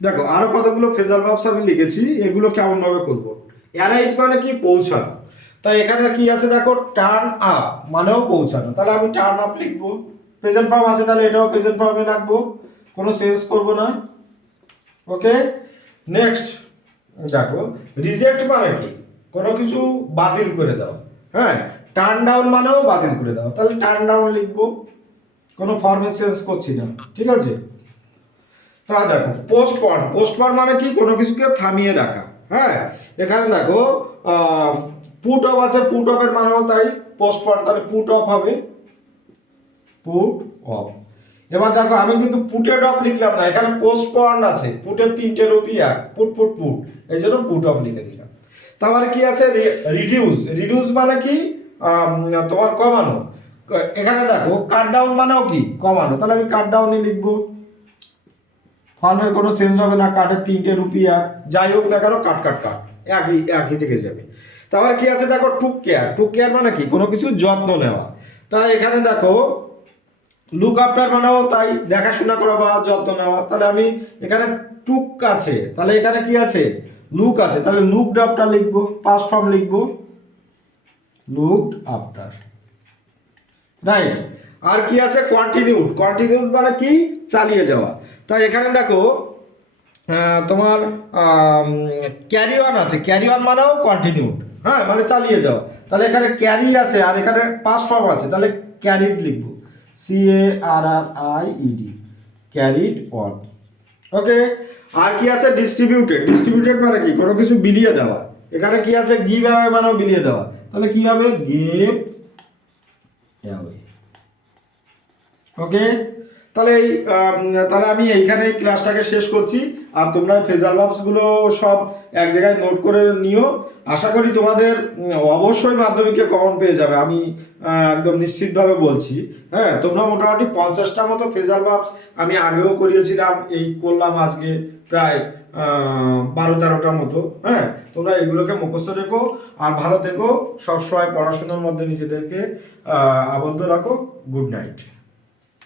দেখো আরো কতগুলো ফ্রেজাল ভার্বস আমি লিখেছি, এগুলো কেমন ভাবে করব। অ্যারাইভ মানে কি? পৌঁছানো। তাই এখানে কি আছে দেখো, টার্ন আপ মানেও পৌঁছানো, তাহলে আমি টার্ন আপ লিখবো। প্রেজেন্ট ফর্ম আছে তাহলে এটাও প্রেজেন্ট ফর্মে রাখবো, কোনো চেঞ্জ করব না। ওকে, নেক্সট দেখো রিজেক্ট মানে কি? কোনো কিছু বাতিল করে দেওয়া। হ্যাঁ, টার্ন ডাউন মানেও বাতিল করে দেওয়া, তাহলে টার্ন ডাউন লিখবো, কোনো ফর্মে চেঞ্জ করছি না। ঠিক আছে, তা দেখো পোস্টপন, পোস্টপন মানে কি? কোনো কিছুকে থামিয়ে রাখা। হ্যাঁ, এখানে দেখো পুট অফ আছে, পুট অফের মানেও তাই পোস্টপন, তাহলে পুট অফ হবে, পুট অফ। এবার দেখো আমি কিন্তু পুটেড অফ লিখলাম না, এখানে পোস্টপন আছে, পুটের তিনটে রূপই এক, পুট পুট পুট, এই জন্য পুট অফ লিখে দিলাম। তারপরে কি আছে? রিডিউস, রিডিউস মানে কি? তোমার কমানো। এখানে দেখো কাট ডাউন মানেও কি? কমানো, তাহলে আমি কাট ডাউনই লিখবো, ফর্মের কোনো চেঞ্জ হবে না, কাঠের তিনটে রুপি এক, যাই হোক না কেন কাট কাট কাট একই একই থেকে যাবে। তারপর কি আছে দেখো টুক কেয়ার, টুক কেয়ার মানে কি? কোনো কিছু যত্ন নেওয়া। তাই এখানে দেখো লুক আফটার মানেও তাই, দেখাশোনা করা বা যত্ন নেওয়া, তাহলে আমি এখানে টুক আছে, তাহলে এখানে কি আছে? লুক আছে, তাহলে লুকড আফটার লিখবো, পাস্ট ফর্ম লিখবো, লুকড আফটার। রাইট, আর কি আছে? কন্টিনিউড, কন্টিনিউড মানে কি? চালিয়ে যাওয়া। তাই এখানে দেখো তোমার ক্যারি অন আছে, ক্যারি অন মানেও কন্টিনিউড, হ্যাঁ মানে চালিয়ে যাওয়া, তাহলে এখানে ক্যারি আছে আর এখানে পাস্ট ফর্ম আছে, তাহলে ক্যারিড লিখবো, CARRIED, ক্যারিড অন। ওকে, আর কি আছে? ডিস্ট্রিবিউটেড, ডিস্ট্রিবিউটেড মানে কি? কোনো কিছু বিলিয়ে দেওয়া, এখানে কি আছে? গিভ অ্যাওয়ে মানেও বিলিয়ে দেওয়া, তাহলে কি হবে? Give away. ওকে, তাহলে এই তাহলে আমি এইখানে ক্লাসটাকে শেষ করছি, আর তোমরা ফ্রেজাল ভার্বসগুলো সব এক জায়গায় নোট করে নিও। আশা করি তোমাদের অবশ্যই মাধ্যমিকে কমন পেয়ে যাবে, আমি একদম নিশ্চিতভাবে বলছি। হ্যাঁ, তোমরা মোটামুটি 50টার মতো ফ্রেজাল ভার্বস আমি আগেও করিয়েছিলাম, এই করলাম আজকে প্রায় 12-13টার মতো। হ্যাঁ, তোমরা এগুলোকে মুখস্থ রেখো, আর ভালো থেকো, সবসময় পড়াশোনার মধ্যে নিজেদেরকে আবদ্ধ রাখো। Good night.